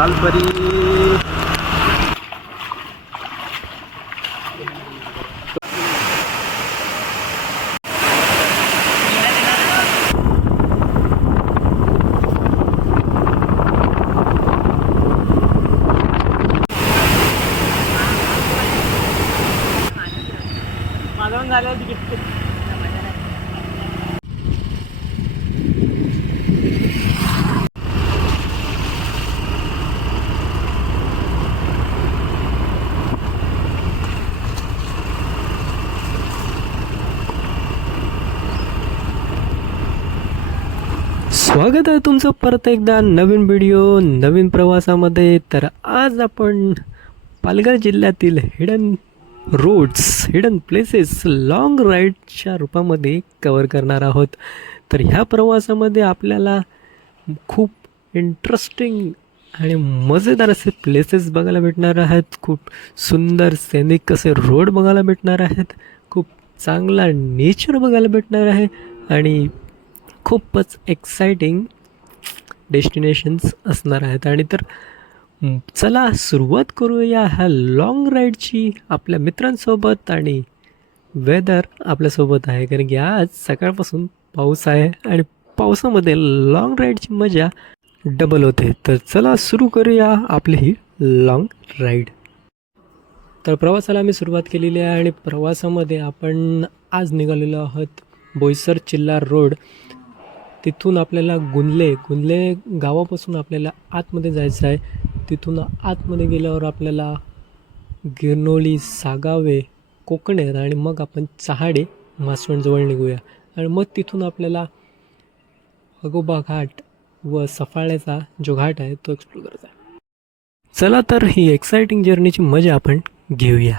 जालपरी माझं झालं स्वागत आहे तुमचं परत एकदा नवीन व्हिडिओ नवीन प्रवासामध्ये. तर आज आपण पालघर जिल्ह्यातील hidden roads hidden places long राईडच्या रूपामध्ये कवर करणार आहोत. तर ह्या प्रवासामध्ये आपल्याला खूप इंटरेस्टिंग आणि मजेदार असे प्लेसेस बघायला भेटणार आहेत. खूप सुंदर सैनिक असे रोड बघायला भेटणार आहेत. खूप चांगला नेचर बघायला भेटणार आहे. आणि खूपच एक्साइटिंग डेस्टिनेशन्स असणार आहेत. आणि तर चला सुरुवात करूया ह्या लाँग राईडची आपल्या मित्रांसोबत आणि वेदर आपल्यासोबत आहे. कारण की आज सकाळपासून पाऊस आहे आणि पावसामध्ये लाँग राईडची मजा डबल होते. तर चला सुरू करूया आपली ही लाँग राईड तर प्रवासाला आम्ही सुरुवात केलेली आहे आणि प्रवासामध्ये आपण आज निघालेलो आहोत बोईसर चिल्ला रोड. तिथून आपल्याला गुंदले गुंदले गावापासून आपल्याला आतमध्ये जायचं आहे. तिथून आतमध्ये गेल्यावर आपल्याला गिरनोळी सागावे कोकणेर आणि मग आपण चहाडे मासवणजवळ निघूया. आणि मग तिथून आपल्याला अगोबा घाट व सफाळ्याचा जो घाट आहे तो एक्सप्लोर करायचा आहे. चला तर ही एक्सायटिंग जर्नीची मजा आपण घेऊया.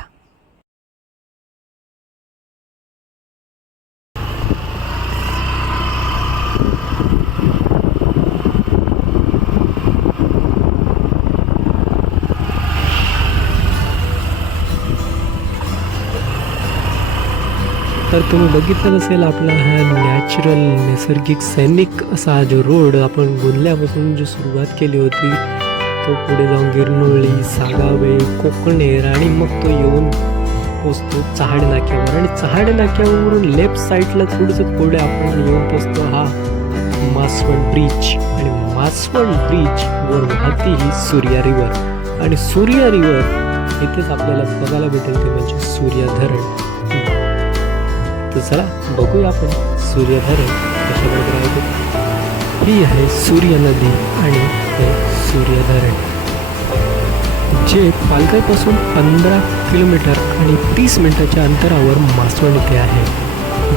तर तुम्ही बघितलं असेल आपला हा नॅचरल नैसर्गिक सैनिक असा जो रोड आपण गोंदल्यापासून जी सुरुवात केली होती तो पुढे जाऊन गिरनोळी सागावे कोकणेर आणि मग तो येऊन पोचतो चहाड नाक्यावर आणि चहाड नाक्यावरून लेफ्ट साईडला थोडंसं पुढे आपण येऊन पोचतो हा मासवण ब्रिज आणि मासवण ब्रिज वर वाहती ही सूर्या रिवर आणि सूर्या रिवर इथेच आपल्याला बघायला भेटेल ते म्हणजे सूर्या धरण तर चला बघूया आपण सूर्य कशा प्रकारे आहे ही आहे सूर्य नदी आणि हे सूर्यधरण जे पालघरपासून पंधरा किलोमीटर आणि तीस मिनिटाच्या अंतरावर मासवण येथे आहे.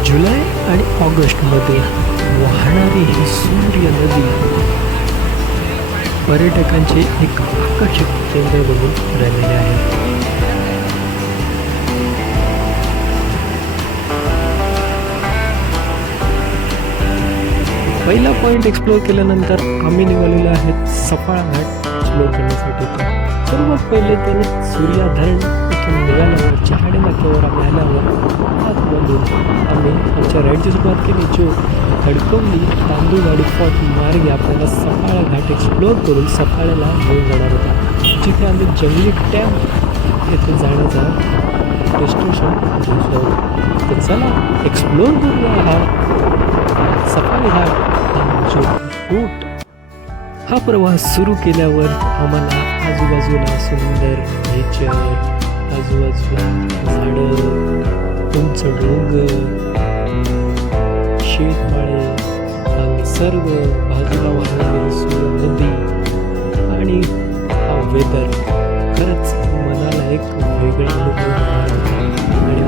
जुलै आणि ऑगस्टमध्ये वाहणारी ही सूर्य नदी पर्यटकांचे एक आकर्षक केंद्र बनून राहिलेले आहे. पहिला पॉईंट एक्सप्लोअर केल्यानंतर आम्ही निघालेलो आहेत सफाळा घाट एक्सप्लोअर करण्यासाठी. सर्वात पहिले तर सूर्या धरण इथून निघाल्यावर चहाडे नाक्यावर आम्ही आल्यावर आतमधून आम्ही आमच्या राईडची सुरुवात केली. जो खडकवली तांदूळवाडी फॉट मार्गे आपल्याला सफाळा घाट एक्सप्लोअर करून सफाळ्याला घेऊन जाणार होता. जिथे आम्ही जंगली टॅम्प येथे जाण्याचा डेस्टिनेशन तर चला एक्सप्लोअर करूया हा सफारी घाट आणि हा प्रवास सुरू केल्यावर आम्हाला आजूबाजूला सुंदर नेचर आजूबाजूला झाडं उंच डोंगर शेतमाळे हा निसर्ग बाजूला वाहणारी सुंदर नदी आणि हा वेदर खरंच मनाला एक वेगळा अनुभव आणि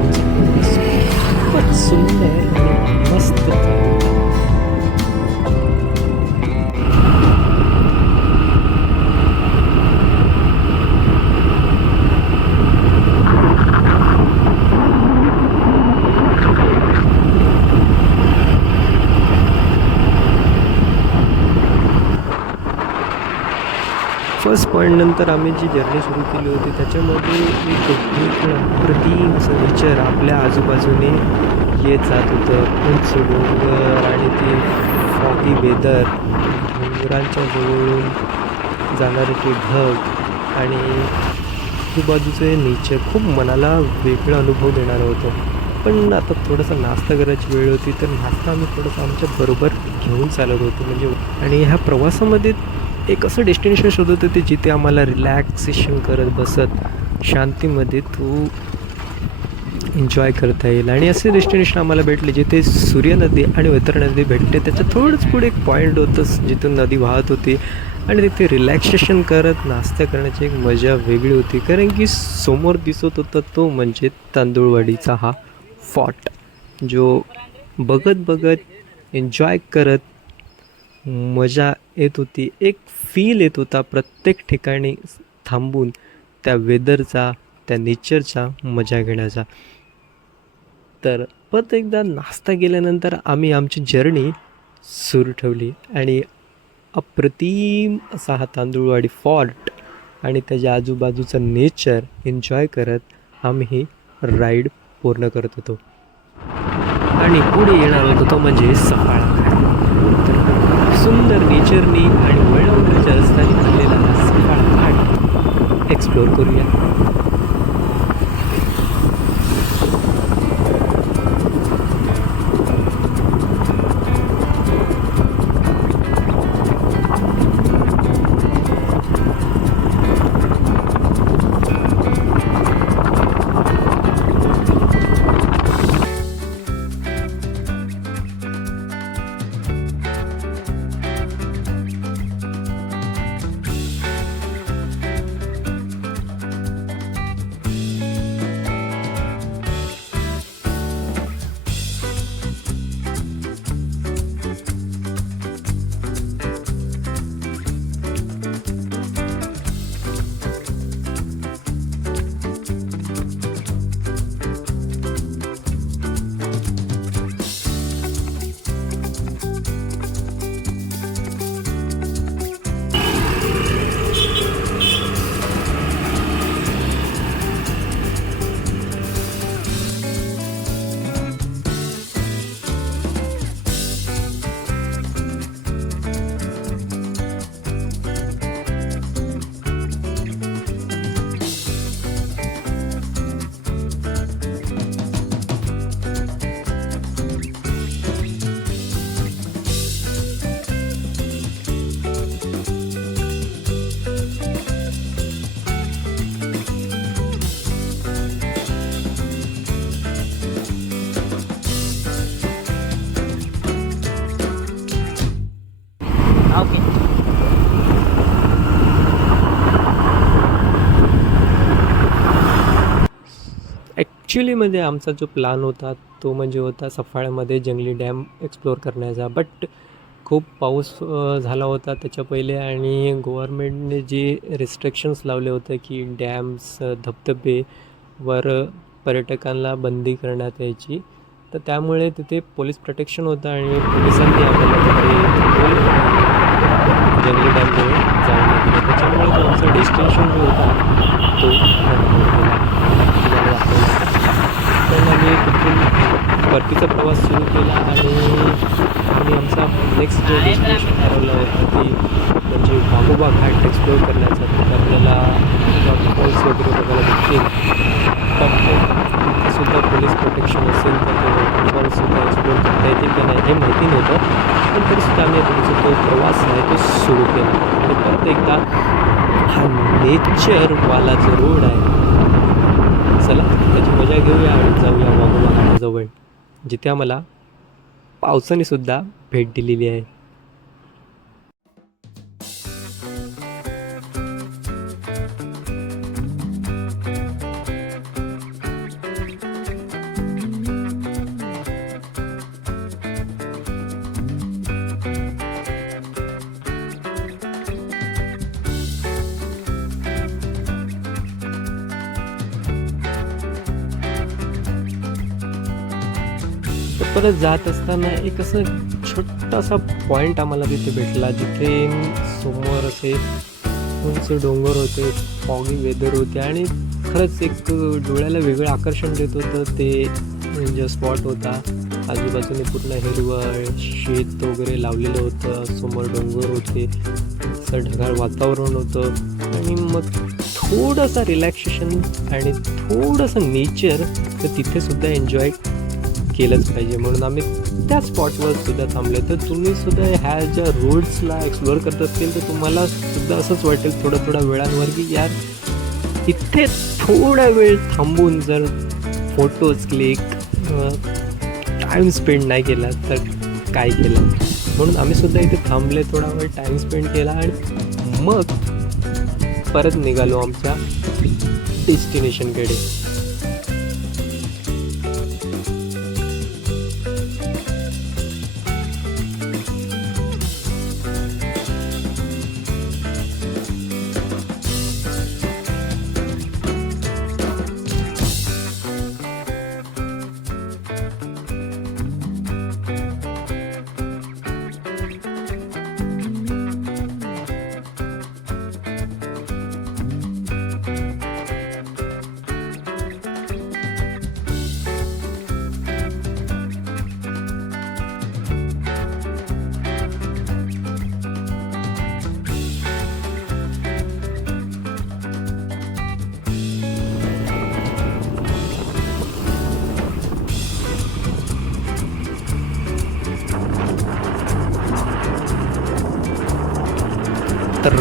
खूपच सुंदर फर्स्ट पॉईंट नंतर आम्ही जी जर्नी सुरू केली होती त्याच्यामध्ये एक प्रतिम असं नेचर आपल्या आजूबाजूने येत जात होतं. उंच डोंगर आणि ते फॉगी वेदर डोंगरांच्या जवळून जाणारे ते ढग आणि आजूबाजूचे नेचर खूप मनाला वेगळा अनुभव देणारं होतं. पण आता थोडासा नाश्ता करायची वेळ होती तर नाश्ता आम्ही थोडंसं आमच्या बरोबर घेऊन चालत होतो. म्हणजे आणि ह्या प्रवासामध्ये एक असं डेस्टिनेशन शोधत होते जिथे आम्हाला रिलॅक्सेशन करत बसत शांतीमध्ये तो एन्जॉय करता येईल. आणि असे डेस्टिनेशन आम्हाला भेटले जिथे सूर्य नदी आणि वेतर नदी भेटते त्याच्या थोडंच पुढे एक पॉईंट होतं जिथून नदी वाहत होती. आणि तिथे रिलॅक्सेशन करत नाश्ता करण्याची एक मजा वेगळी होती. कारण की समोर दिसत होता तो म्हणजे तांदूळवाडीचा हा फॉट जो बघत बघत एन्जॉय करत मजा येत होती. एक फील येत होता प्रत्येक ठिकाणी थांबून त्या वेदरचा त्या नेचरचा मजा घेण्याचा. तर परत एकदा नाश्ता केल्यानंतर आम्ही आमची जर्नी सुरू ठेवली आणि अप्रतिम असा हा तांदूळवाडी फॉर्ट आणि त्याच्या आजूबाजूचं नेचर एन्जॉय करत आम्ही ही राईड पूर्ण करत होतो. आणि पुढे येणार होतो तो म्हणजे सफाळा. सुंदर नेचरनी आणि वळणवळणाच्या रस्त्याने भरलेला सकाळ सफाळा घाट. एक्सप्लोअर करूया. ॲक्च्युलीमध्ये म्हणजे आमचा जो प्लान होता तो म्हणजे होता सफाळ्यामध्ये जंगली डॅम एक्सप्लोअर करण्याचा. बट खूप पाऊस झाला होता त्याच्या पहिले आणि गव्हर्मेंटने जे रिस्ट्रिक्शन्स लावले होते की डॅम्स धबधबेवर पर्यटकांना बंदी करण्यात यायची तर त्यामुळे तिथे पोलीस प्रोटेक्शन होतं आणि पोलिसांनी आम्हाला तिथे जंगली डॅमजवळ जाऊन त्याच्यामुळे तो आमचा डेस्टिनेशन जो होता तो रद्द केला. तुम्हाला दाखवला. पण आम्ही तिथून परतीचा प्रवास सुरू केला आणि आम्ही आमचा नेक्स्ट जो डेस्टिनेशन ठरवला होता ती म्हणजे वाघोबा घाट एक्सप्लोअर करण्याचा. तिथे आपल्याला वॉटरफॉल्स वगैरे बघायला भेटतील. पण सुद्धा पोलीस प्रोटेक्शन असेल तर ते वॉटरफॉल्ससुद्धा एक्सप्लोअर करता येतील. की नाही हे माहिती नव्हतं पण तरीसुद्धा आम्ही तुमचा तो प्रवास आहे तो सुरू केला. आणि परत एकदा हा नेचरवाला जो रोड आहे. चला त्याची मजा घेऊया आणि जाऊया वाघोबा घाटाजवळ जिथे आम्हाला पावसाने सुद्धा भेट दिलेली आहे. परत जात असताना एक असं छोटासा पॉईंट आम्हाला तिथे भेटला जिथे समोर असे उंच डोंगर होते फॉगी वेदर होते आणि खरंच एक डोळ्याला वेगळं आकर्षण देत होतं. ते जो स्पॉट होता. आजूबाजूने पूर्ण हिरवळ शेत वगैरे लावलेलं होतं. समोर डोंगर होते. ढगाळ वातावरण होतं. आणि मग थोडंसं रिलॅक्सेशन आणि थोडंसं नेचर तर तिथेसुद्धा एन्जॉय केलंच पाहिजे म्हणून आम्ही त्या स्पॉटवर सुद्धा थांबलो. तर तुम्ही सुद्धा ह्या ज्या रोड्सला एक्सप्लोअर करत असतील तर तुम्हाला सुद्धा असंच वाटेल थोडं थोड्या वेळांवर की यार इथे थोडा वेळ थांबून जर फोटोज क्लिक टाईम स्पेंड नाही केला तर काय केलं? म्हणून आम्ही सुद्धा इथे थांबले थोडा वेळ टाईम स्पेंड केला आणि मग परत निघालो आमच्या डेस्टिनेशनकडे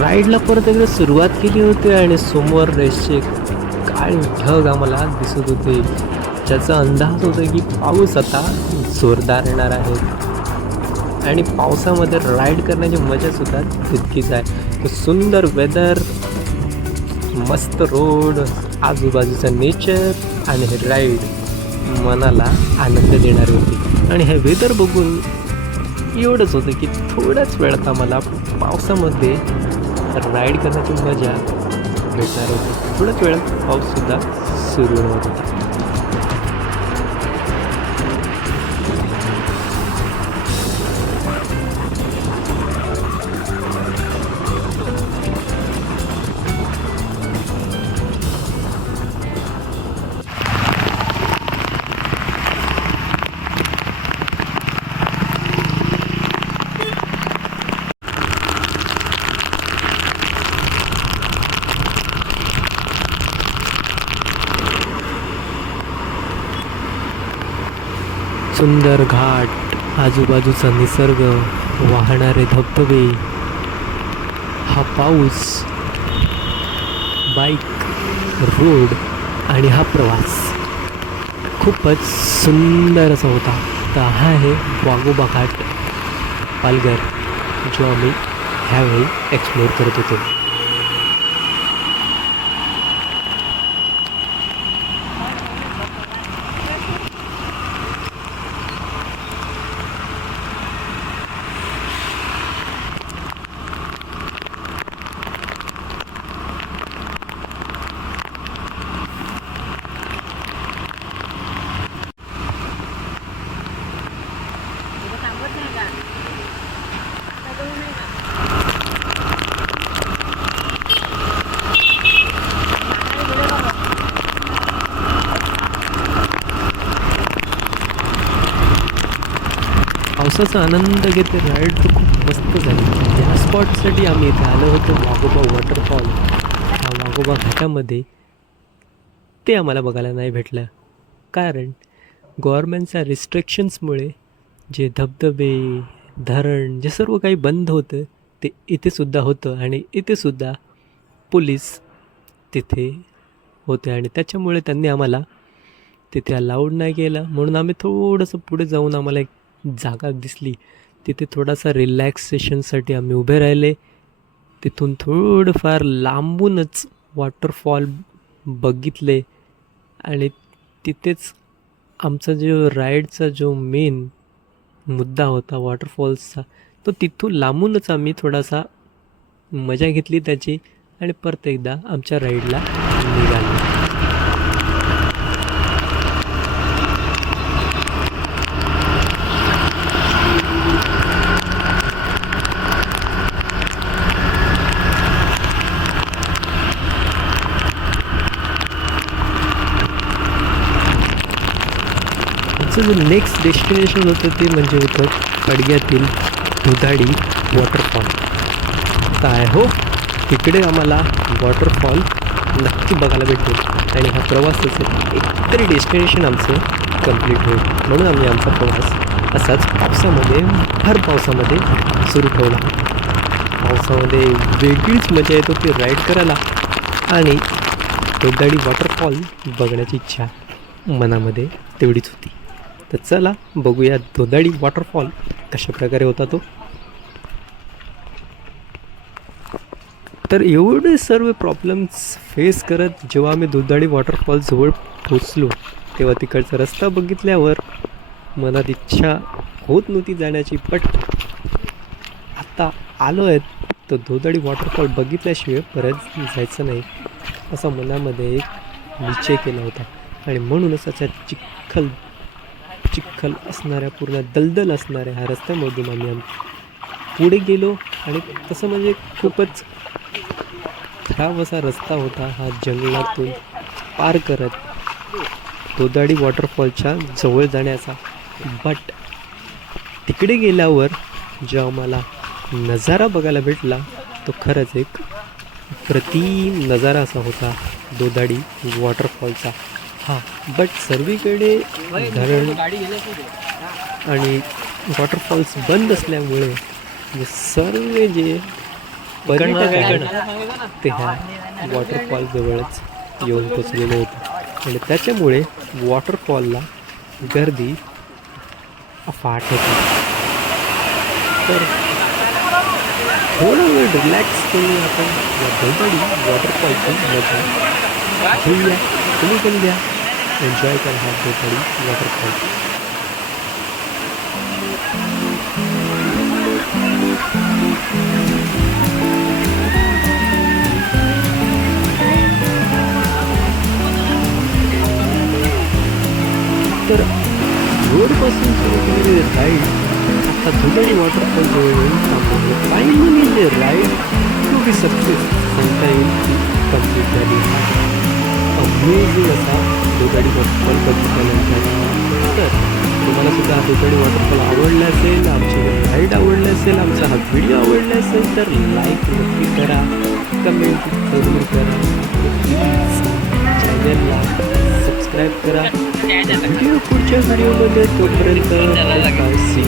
राईडला परत एकदा सुरुवात केली होती आणि समोर रेसचे काय ढग आम्हाला दिसत होते. ज्याचा अंदाज होता की पाऊस आता जोरदार येणार आहे. आणि पावसामध्ये राईड करण्याची मजासुद्धा तितकीच आहे. तो सुंदर वेदर मस्त रोड आजूबाजूचा नेचर आणि हे राईड मनाला आनंद देणारी होती. आणि हे वेदर बघून एवढंच होतं की थोड्याच वेळात आम्हाला पावसामध्ये तर राईड करण्याची मजा भेटणार होती. थोडंच वेळात पाऊससुद्धा सुरू होत होता. सुंदर घाट आजूबाजूचा निसर्ग वाहणारे धबधबे हा पाऊस बाईक रोड आणि हा प्रवास. खूपच सुंदर असा होता. तर हा आहे वागोबा घाट. पालघर जो आम्ही ह्यावेळी एक्सप्लोअर करत होतो तुला सांगत नाही का आता करू नाही का नाही गेलं बाबा. पावसाचा आनंद घेते. राईड तर खूप मस्त झाली. या स्पॉटसाठी आम्ही इथे आलो होतो वाघोबा वॉटरफॉल हा वाघोबा घाटामध्ये. ते आम्हाला बघायला नाही भेटलं. कारण गव्हर्मेंटच्या रिस्ट्रिक्शन्समुळे जे धबधबे धरण जे सर्व काही बंद होतं ते इथेसुद्धा होतं आणि इथेसुद्धा पोलीस तिथे होते आणि त्याच्यामुळे त्यांनी आम्हाला तिथे अलाउड नाही केलं. म्हणून आम्ही थोडंसं पुढे जाऊन आम्हाला एक जागा दिसली. तिथे थोडासा रिलॅक्सेशनसाठी आम्ही उभे राहिले. तिथून थोडंफार लांबूनच वॉटरफॉल बघितले. आणि तिथेच आमचा जो राईडचा जो मेन मुद्दा होता वॉटरफॉल्सचा तो तिथून लांबूनच आम्ही थोडासा मजा घेतली त्याची. आणि परत एकदा आमच्या राईडला निघालो. माझं नेक्स्ट डेस्टिनेशन होतं ते म्हणजे होतं खडग्यातील दुधाडी वॉटरफॉल तर आय होप तिकडे आम्हाला वॉटरफॉल नक्की बघायला भेटेल. आणि हा प्रवासाचं एकतरी डेस्टिनेशन आमचं कंप्लीट होईल. म्हणून आम्ही आमचा प्रवास असाच पावसामध्ये भर पावसामध्ये सुरू ठेवला. पावसामध्ये वेगळीच मजा येतो ती राईड करायला. आणि दोदाडी वॉटरफॉल बघण्याची इच्छा मनामध्ये तेवढीच होती. तर चला बघूया दोदाडी वॉटरफॉल कशा प्रकारे होता तो. तर एवढे सर्व प्रॉब्लेम्स फेस करत जेव्हा आम्ही दुधाडी वॉटरफॉल जवळ पोचलो तेव्हा तिकडचा रस्ता बघितल्यावर मनात इच्छा होत नव्हती जाण्याची बट आत्ता आलो आहेत तर दोदाडी वॉटरफॉल बघितल्याशिवाय परत जायचं नाही असा मनामध्ये एक निश्चय केला होता. आणि म्हणूनच अशा चिखल चिखल असणाऱ्या पूर्ण दलदल असणाऱ्या ह्या रस्त्यामधून आम्ही पुढे गेलो आणि तसं म्हणजे खूपच खराब असा रस्ता होता हा जंगलातून पार करत. दोदाडी वॉटरफॉलच्या जवळ जाण्याचा. बट तिकडे गेल्यावर जो आम्हाला नजारा बघायला भेटला तो खरंच एक प्रतिम नजारा असा होता दोदाडी वॉटरफॉलचा हां बट सर्वीकडे धरण आणि वॉटरफॉल्स बंद असल्यामुळे सर्व जे पर्यटक आहेत ते ह्या वॉटरफॉल जवळच येऊन पोचलेले होते. आणि त्याच्यामुळे वॉटरफॉलला गर्दी अफाट होती. तर थोडा वेळ रिलॅक्स करून आपण या दोघांनी वॉटरफॉलची मजा घेऊया. तुम्ही पण घ्या. एन्जॉय करा हा दोघांनी वॉटरफॉल तर रोडपासून सुरू केलेली राईड आता धुलडी वॉटरफॉल जवळ येऊन थांबवलं. फायनली म्हणजे जे राईड टू बी सक्सेस सांगता येईल ती कंप्लीट झाली. अमेझिंग असा दुधाडी वॉटरफॉल बघितल्यानंतर तर तुम्हाला सुद्धा हा दुधाडी वॉटरफॉल आवडला असेल आमची राईड आवडली असेल आमचा हा व्हिडिओ आवडला असेल तर लाईक नक्की करा कमेंट जरूर करा. प्लीज चॅनलला सबस्क्राईब करा. व्हिडिओ पुढच्या व्हिडिओमध्ये तोपर्यंत सी